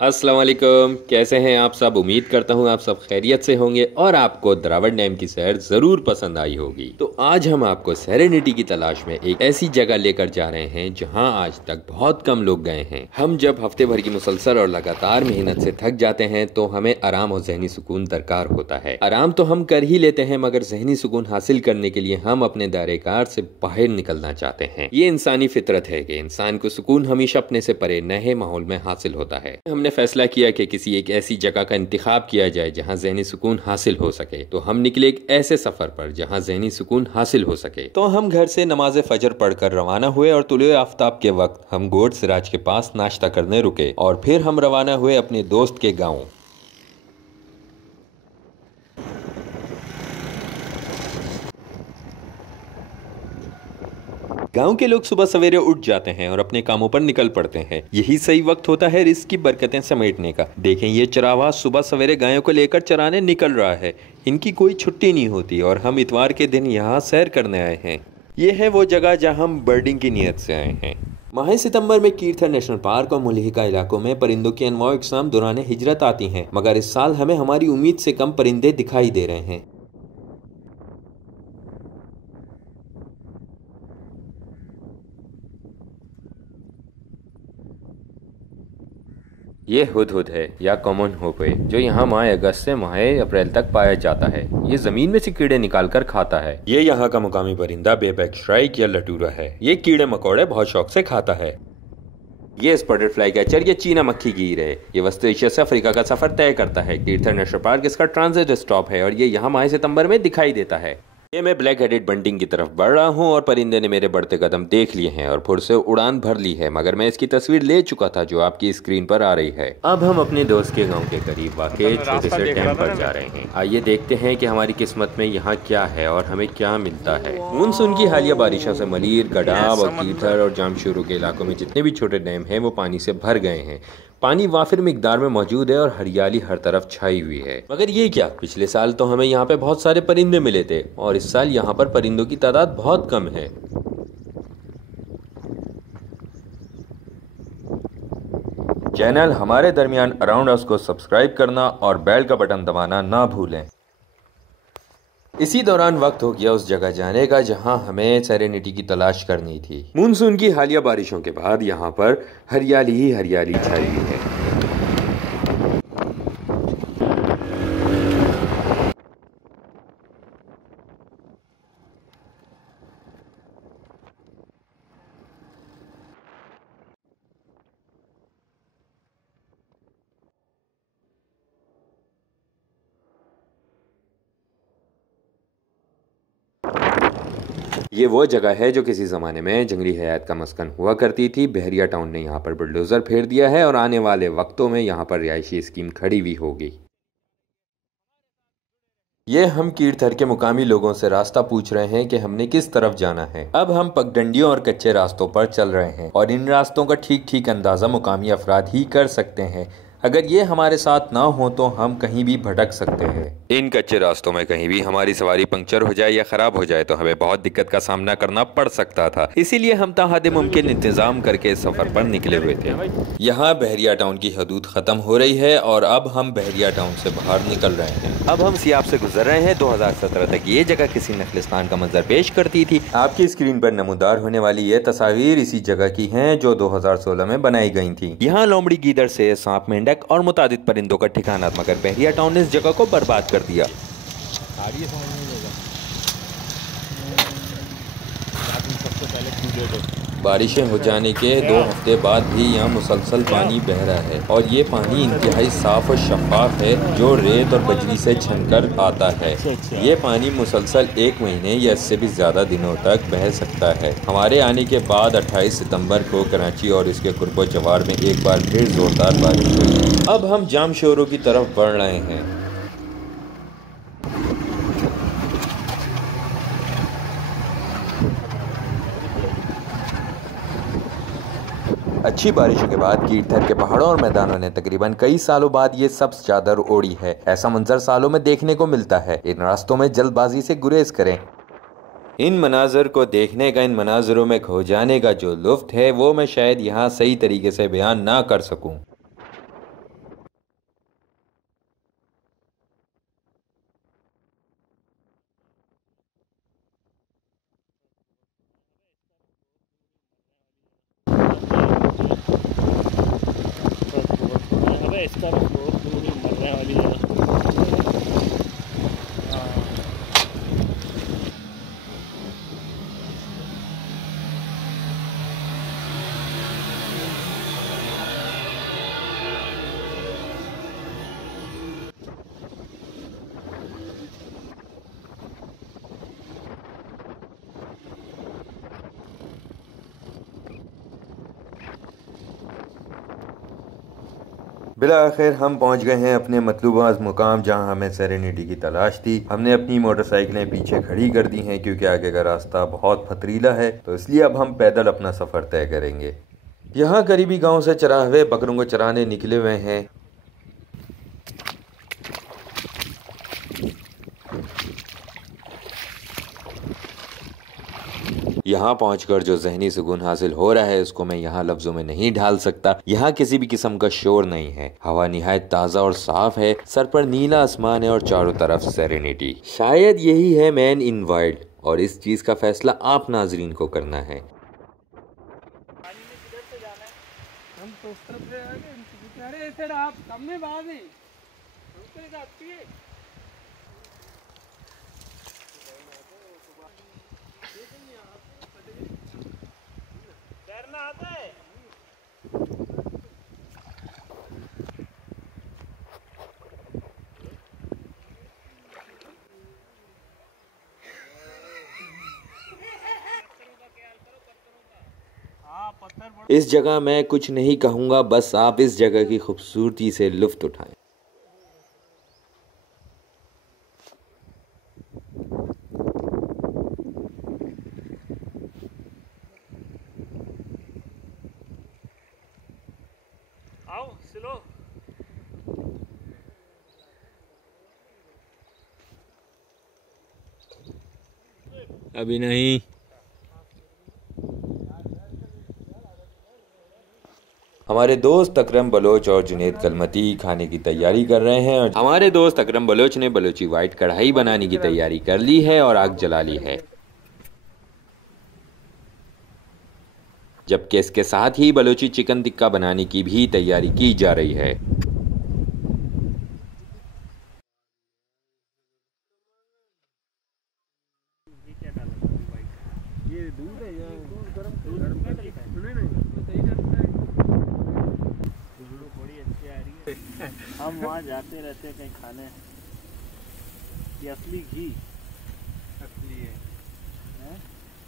अस्सलाम वालेकुम। कैसे हैं आप सब? उम्मीद करता हूँ आप सब खैरियत से होंगे और आपको द्रावड डैम की सैर ज़रूर पसंद आई होगी। तो आज हम आपको सेरेनिटी की तलाश में एक ऐसी जगह लेकर जा रहे हैं जहाँ आज तक बहुत कम लोग गए हैं। हम जब हफ्ते भर की मुसलसल और लगातार मेहनत से थक जाते हैं तो हमें आराम और जहनी सुकून दरकार होता है। आराम तो हम कर ही लेते हैं, मगर जहनी सुकून हासिल करने के लिए हम अपने दायरे कार से बाहर निकलना चाहते हैं। ये इंसानी फितरत है कि इंसान को सुकून हमेशा अपने से परे नए माहौल में हासिल होता है। हमने फैसला किया कि किसी एक ऐसी जगह का इंतखाब किया जाए जहां ज़हनी सुकून हासिल हो सके। तो हम निकले एक ऐसे सफर पर जहां ज़हनी सुकून हासिल हो सके। तो हम घर से नमाज फजर पढ़कर रवाना हुए और तुलुए आफ्ताब के वक्त हम गोड सिराज के पास नाश्ता करने रुके और फिर हम रवाना हुए अपने दोस्त के गाँव। गांव के लोग सुबह सवेरे उठ जाते हैं और अपने कामों पर निकल पड़ते हैं। यही सही वक्त होता है रिस्क की बरकतें समेटने का। देखें, ये चरावाह सुबह सवेरे गायों को लेकर चराने निकल रहा है। इनकी कोई छुट्टी नहीं होती और हम इतवार के दिन यहाँ सैर करने आए हैं। ये है वो जगह जहाँ हम बर्डिंग की नीयत से आए हैं। माह सितंबर में कीर्थर नेशनल पार्क और मुलहिका इलाकों में परिंदों की अनवाउ इकसाम दौरान हिजरत आती हैं, मगर इस साल हमें हमारी उम्मीद से कम परिंदे दिखाई दे रहे हैं। ये हुदहुद है या कॉमन होपे, जो यहाँ माह अगस्त से माह अप्रैल तक पाया जाता है। ये जमीन में से कीड़े निकाल कर खाता है। ये यहाँ का मुकामी परिंदा बेबैक श्राइक या लटूरा है। ये कीड़े मकोड़े बहुत शौक से खाता है। ये स्पॉटेड फ्लाई कैचर या चीना मक्खी गिर है। ये वस्त एशिया से अफ्रीका का सफर तय करता है। कीर्थर नेशनल पार्क इसका ट्रांजिट स्टॉप है और ये यहाँ माह सितंबर में दिखाई देता है। ये मैं ब्लैक हेडेड बंटिंग की तरफ बढ़ रहा हूँ और परिंदे ने मेरे बढ़ते कदम देख लिए हैं और फुर से उड़ान भर ली है, मगर मैं इसकी तस्वीर ले चुका था जो आपकी स्क्रीन पर आ रही है। अब हम अपने दोस्त के गांव के करीब वाक़ई छोटे से डैम पर जा रहे हैं। आइए देखते हैं कि हमारी किस्मत में यहाँ क्या है और हमें क्या मिलता है। मानसून की हालिया बारिशों से मलीर, गडाब और कीथर और जामशुरू के इलाकों में जितने भी छोटे डैम हैं वो पानी से भर गए हैं। पानी वाफिर मिकदार में मौजूद है और हरियाली हर तरफ छाई हुई है। मगर ये क्या, पिछले साल तो हमें यहाँ पे बहुत सारे परिंदे मिले थे और इस साल यहाँ पर परिंदों की तादाद बहुत कम है। चैनल हमारे दरमियान अराउंड अस को सब्सक्राइब करना और बेल का बटन दबाना ना भूलें। इसी दौरान वक्त हो गया उस जगह जाने का जहां हमें सेरेनिटी की तलाश करनी थी। मानसून की हालिया बारिशों के बाद यहाँ पर हरियाली ही हरियाली छाई हुई है। ये वो जगह है जो किसी ज़माने में जंगली हयात का मस्कन हुआ करती थी। बहरिया टाउन ने यहाँ पर बुलडोज़र फेर दिया है और आने वाले वक्तों में यहाँ पर रिहायशी स्कीम खड़ी हुई होगी। ये हम कीर्थर के मुकामी लोगों से रास्ता पूछ रहे हैं कि हमने किस तरफ जाना है। अब हम पगडंडियों और कच्चे रास्तों पर चल रहे हैं और इन रास्तों का ठीक ठीक अंदाज़ा मुकामी अफराद ही कर सकते हैं। अगर ये हमारे साथ ना हो तो हम कहीं भी भटक सकते हैं। इन कच्चे रास्तों में कहीं भी हमारी सवारी पंक्चर हो जाए या खराब हो जाए तो हमें बहुत दिक्कत का सामना करना पड़ सकता था। इसीलिए हम ताहद मुमकिन इंतजाम करके सफर पर निकले हुए थे। यहाँ बहरिया टाउन की हदूद खत्म हो रही है और अब हम बहरिया टाउन से बाहर निकल रहे हैं। अब हम सियाब से गुजर रहे हैं। 2017 तक ये जगह किसी नखलिस्तान का मंजर पेश करती थी। आपकी स्क्रीन पर नमूदार होने वाली ये तस्वीर इसी जगह की हैं जो 2016 में बनाई गई थी। यहाँ लोमड़ी, गीदड़ से सांप, मेंढक और मुतादिद परिंदों का ठिकाना, मगर बहरिया टाउन ने इस जगह को बर्बाद कर दिया। बारिशें हो जाने के 2 हफ्ते बाद भी यहाँ मुसलसल पानी बह रहा है और ये पानी इंतहाई साफ और शफाफ है जो रेत और बजरी से छनकर आता है। ये पानी मुसलसल 1 महीने या इससे भी ज़्यादा दिनों तक बह सकता है। हमारे आने के बाद 28 सितंबर को कराची और इसके कुर्बो जवार में एक बार फिर जोरदार बारिश हुई। अब हम जामशोरों की तरफ बढ़ रहे हैं। अच्छी बारिशों के बाद कीर्थर के पहाड़ों और मैदानों ने तकरीबन कई सालों बाद ये सब्ज चादर ओढ़ी है। ऐसा मंजर सालों में देखने को मिलता है। इन रास्तों में जल्दबाजी से गुरेज करें। इन मनाजर को देखने का, इन मनाजरों में खो जाने का जो लुत्फ है वो मैं शायद यहाँ सही तरीके से बयान ना कर सकूँ। इस तरफ बहुत दूर मरने वाली है। बिला आखिर हम पहुंच गए हैं अपने मतलूबा मुकाम जहां हमें सेरेनिटी की तलाश थी। हमने अपनी मोटरसाइकिलें पीछे खड़ी कर दी हैं क्योंकि आगे का रास्ता बहुत पथरीला है, तो इसलिए अब हम पैदल अपना सफ़र तय करेंगे। यहाँ करीबी गांव से चरा हुए बकरों को चराने निकले हुए हैं। यहाँ पहुंचकर जो जहनी सुकून हासिल हो रहा है उसको मैं यहाँ लफ्जों में नहीं ढाल सकता। यहाँ किसी भी किस्म का शोर नहीं है, हवा निहायत ताज़ा और साफ है, सर पर नीला आसमान है और चारों तरफ सेरेनिटी। शायद यही है मैन इन वाइल्ड, और इस चीज़ का फैसला आप नाजरीन को करना है। इस जगह मैं कुछ नहीं कहूँगा, बस आप इस जगह की खूबसूरती से लुत्फ़ उठाएं। आओ स्लो। अभी नहीं। हमारे दोस्त अकरम बलोच और जुनेद कलमती खाने की तैयारी कर रहे हैं और हमारे दोस्त अकरम बलोच ने बलोची वाइट कढ़ाई बनाने की तैयारी कर ली है और आग जला ली है, जबकि इसके साथ ही बलोची चिकन टिक्का बनाने की भी तैयारी की जा रही है। हम वहाँ जाते रहते हैं कहीं खाने। ये असली घी असली है,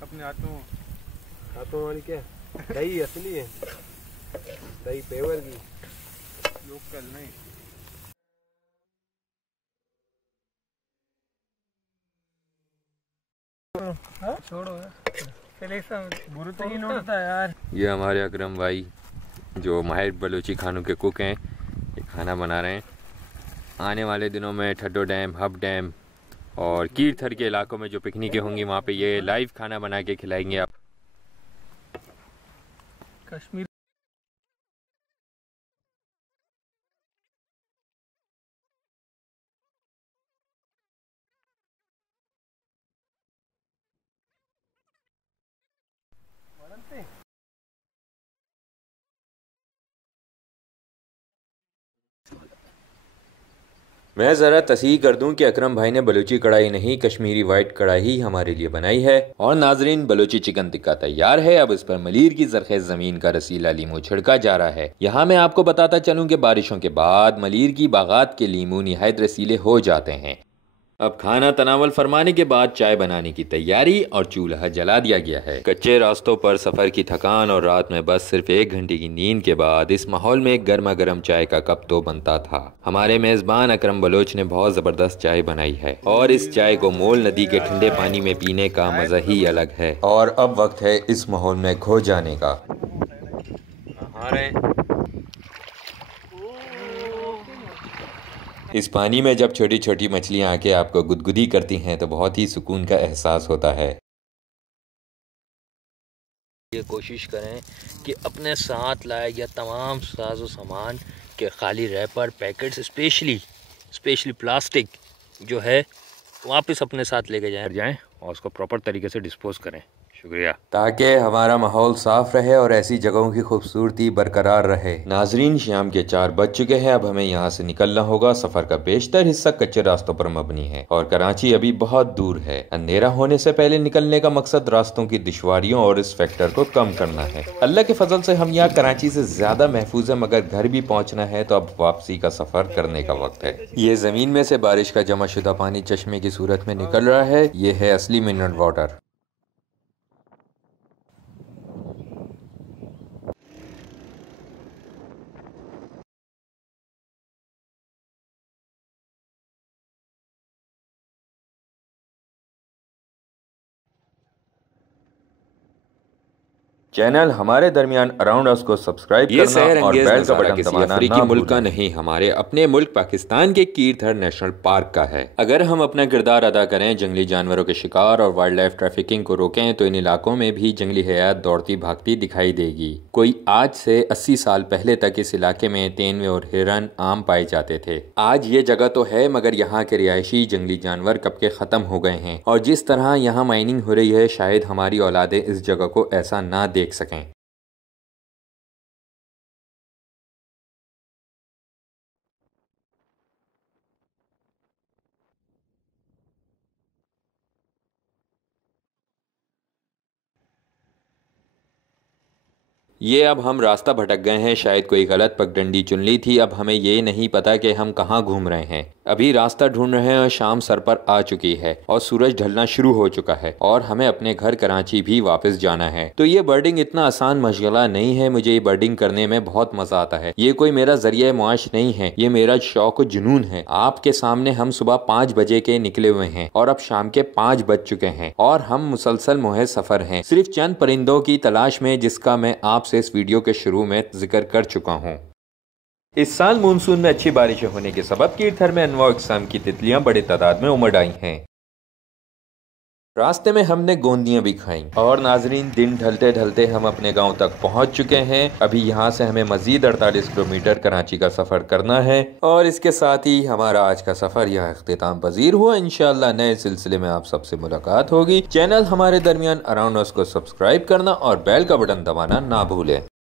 अपने हाथों वाली क्या दही असली है, दही पेवर की, लोकल नहीं। छोड़ो बुरा तो नहीं होता यार। ये हमारे अकरम भाई जो माहिर बलोची खानों के कुक हैं, ये खाना बना रहे हैं। आने वाले दिनों में ठड्डो डैम, हब डैम और कीरथर के इलाकों में जो पिकनिकें होंगी वहाँ पे ये लाइव खाना बना के खिलाएंगे आप। कश्मीर मैं ज़रा तस्हीह कर दूं कि अकरम भाई ने बलूची कढ़ाई नहीं कश्मीरी वाइट कढ़ाई हमारे लिए बनाई है। और नाजरीन, बलूची चिकन टिक्का तैयार है। अब इस पर मलीर की ज़रख़ेज़ ज़मीन का रसीला लीमू छिड़का जा रहा है। यहाँ मैं आपको बताता चलूँ कि बारिशों के बाद मलीर की बागात के लीमू निहायत रसीले हो जाते हैं। अब खाना तनावल फरमाने के बाद चाय बनाने की तैयारी और चूल्हा जला दिया गया है। कच्चे रास्तों पर सफ़र की थकान और रात में बस सिर्फ 1 घंटे की नींद के बाद इस माहौल में एक गर्मा गर्म चाय का कप तो बनता था। हमारे मेज़बान अकरम बलोच ने बहुत ज़बरदस्त चाय बनाई है और इस चाय को मोल नदी के ठंडे पानी में पीने का मज़ा ही अलग है। और अब वक्त है इस माहौल में खो जाने का। इस पानी में जब छोटी छोटी मछलियाँ आके आपको गुदगुदी करती हैं तो बहुत ही सुकून का एहसास होता है। ये कोशिश करें कि अपने साथ लाए या तमाम साजो सामान के खाली रैपर पैकेट्स स्पेशली प्लास्टिक जो है वापस अपने साथ लेके जाएं और उसको प्रॉपर तरीके से डिस्पोज करें। शुक्रिया। ताकि हमारा माहौल साफ रहे और ऐसी जगहों की खूबसूरती बरकरार रहे। नाजरीन, शाम के 4 बज चुके हैं। अब हमें यहाँ से निकलना होगा। सफर का बेशतर हिस्सा कच्चे रास्तों पर मबनी है और कराची अभी बहुत दूर है। अंधेरा होने से पहले निकलने का मकसद रास्तों की दुश्वारियों और इस फैक्टर को कम करना है। अल्लाह के फजल से हम यहाँ कराची से ज्यादा महफूज है, मगर घर भी पहुँचना है तो अब वापसी का सफर करने का वक्त है। ये जमीन में से बारिश का जमा शुदा पानी चश्मे की सूरत में निकल रहा है। ये है असली मिनरल वाटर। चैनल हमारे दरमियान अराउंड अस को सब्सक्राइब करना और बेल का बटन दबाना अफ्रीकी मुल्क का नहीं, हमारे अपने मुल्क पाकिस्तान के कीरथर नेशनल पार्क का है। अगर हम अपना किरदार अदा करें, जंगली जानवरों के शिकार और वाइल्ड लाइफ ट्रैफिकिंग को रोकें, तो इन इलाकों में भी जंगली हयात दौड़ती भागती दिखाई देगी। कोई आज से 80 साल पहले तक इस इलाके में तेंदुए और हिरन आम पाए जाते थे। आज ये जगह तो है, मगर यहाँ के रिहायशी जंगली जानवर कब के खत्म हो गए हैं। और जिस तरह यहाँ माइनिंग हो रही है, शायद हमारी औलादें इस जगह को ऐसा ना देख सकें। ये अब हम रास्ता भटक गए हैं, शायद कोई गलत पगडंडी चुन ली थी। अब हमें ये नहीं पता कि हम कहाँ घूम रहे हैं। अभी रास्ता ढूंढ रहे हैं और शाम सर पर आ चुकी है और सूरज ढलना शुरू हो चुका है और हमें अपने घर कराची भी वापस जाना है। तो ये बर्डिंग इतना आसान मशगला नहीं है। मुझे ये बर्डिंग करने में बहुत मजा आता है। ये कोई मेरा जरिया मुआश नहीं है, ये मेरा शौक और जुनून है। आपके सामने हम सुबह 5 बजे के निकले हुए हैं और अब शाम के 5 बज चुके हैं और हम मुसलसल मुहे सफर हैं, सिर्फ चंद परिंदों की तलाश में, जिसका मैं आपसे इस वीडियो के शुरू में जिक्र कर चुका हूँ। इस साल मानसून में अच्छी बारिशें होने के सबब कीरथर में अनवा इकसाम की तितलियां बड़े तादाद में उमड़ आई हैं। रास्ते में हमने गोंदियां भी खाईं और नाजरीन, दिन ढलते ढलते हम अपने गांव तक पहुंच चुके हैं। अभी यहां से हमें मजीद 48 किलोमीटर कराची का सफर करना है और इसके साथ ही हमारा आज का सफर यहाँ इख्तिताम पजीर हुआ। इंशाअल्लाह नए सिलसिले में आप सबसे मुलाकात होगी। चैनल हमारे दरमियान अराउंड अस को सब्सक्राइब करना और बेल का बटन दबाना ना भूलें।